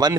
1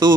2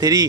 3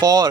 4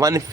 1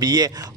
BA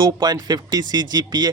2.50 CGPA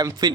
MPhil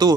2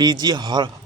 BG